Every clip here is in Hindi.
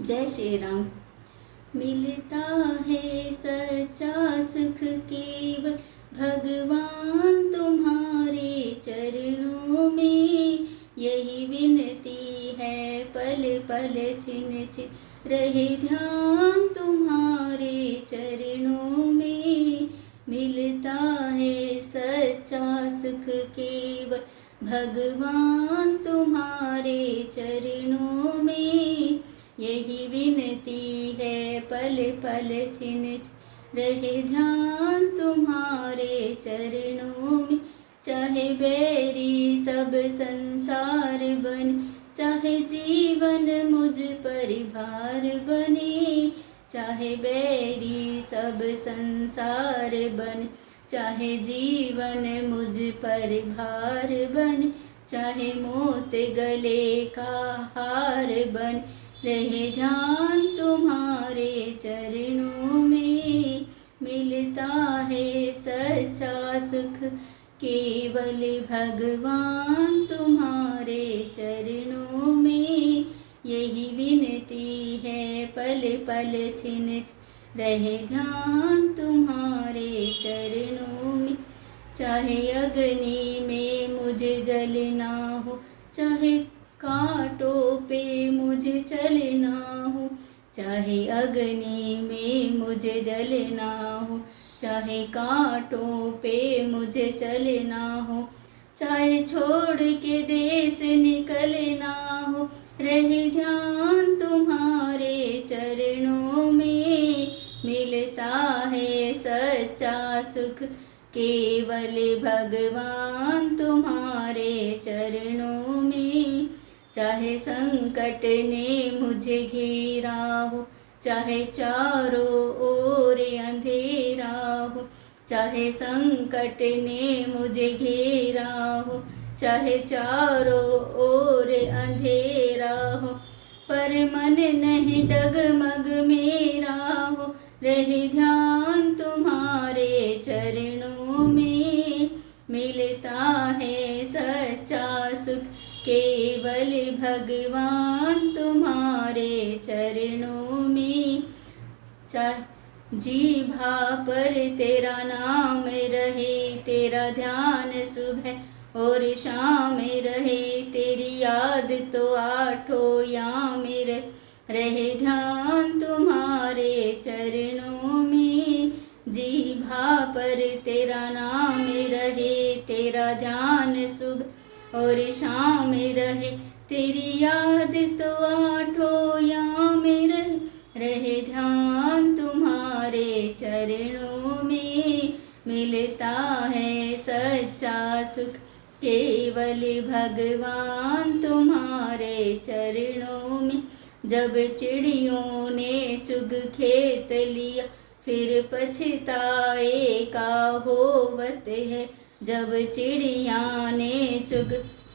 जय श्री राम। मिलता है सच्चा सुख केवल भगवान तुम्हारे चरणों में। यही विनती है पल पल छिन छिन रहे ध्यान तुम्हारे चरणों में। मिलता है सच्चा सुख केवल भगवान तुम्हारे चरणों में। यही विनती है पल पल छिन छिन रहे ध्यान तुम्हारे चरणों में। चाहे बैरी सब संसार बने, चाहे जीवन मुझ पर भार बने। चाहे बैरी सब संसार बने, चाहे जीवन मुझ पर भार बने। चाहे मौत गले का हार बने, रहे ध्यान तुम्हारे चरणों में। मिलता है सच्चा सुख केवल भगवान तुम्हारे चरणों में। यही विनती है पल पल छिन छिन रहे ध्यान तुम्हारे चरणों में। चाहे अग्नि में मुझे जलना हो, चाहे कांटों पे मुझे चलना हो। चाहे अग्नि में मुझे जलना हो, चाहे कांटों पे मुझे चलना हो। चाहे छोड़ के देश निकलना हो, रहे ध्यान तुम्हारे चरणों में। मिलता है सच्चा सुख केवल भगवान तुम्हारे चरणों में। चाहे संकट ने मुझे घेरा हो, चाहे चारों ओर अंधेरा हो। चाहे संकट ने मुझे घेरा हो, चाहे चारों ओर अंधेरा हो। पर मन नहीं डगमग मेरा हो, रहे ध्यान तुम्हारे चरणों में। मिलता है सच्चा सुख केवल भगवान तुम्हारे चरणों में। चाहे जीभा पर तेरा नाम रहे, तेरा ध्यान सुबह और शाम रहे। तेरी याद तो आठों याम रहे ध्यान तुम्हारे चरणों में। जीभा पर तेरा नाम रहे, तेरा ध्यान सुबह और शाम रहे। तेरी याद तो आठों याम रहे ध्यान तुम्हारे चरणों में। मिलता है सच्चा सुख केवल भगवान तुम्हारे चरणों में। जब चिड़ियों ने चुग खेत लिया, फिर पछताए का होवत है। जब चिड़िया ने चुग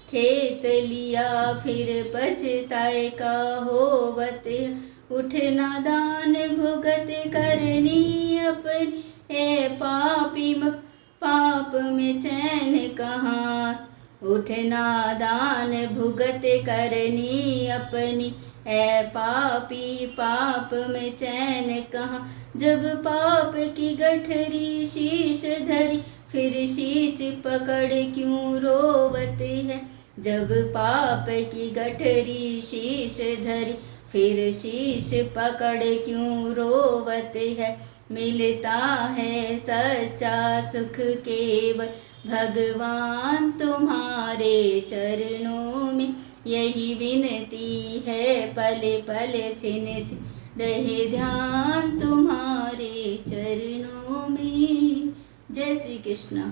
खेत लिया, फिर पछताए का होवत है। उठना दान भुगत करनी अपनी, ए पापी पाप में चैन कहाँ। उठना दान भुगत करनी अपनी, ए पापी पाप में चैन कहाँ। जब पाप की गठरी शीश धरी, फिर शीश पकड़ क्यों रोवत है। जब पाप की गठरी शीश धरी, फिर शीश पकड़ क्यों रोवत है। मिलता है सच्चा सुख केवल भगवान तुम्हारे चरणों में। यही विनती है पल पल छिन छिन रहे ध्यान तुम्हारे चरणों में। जय श्री कृष्ण।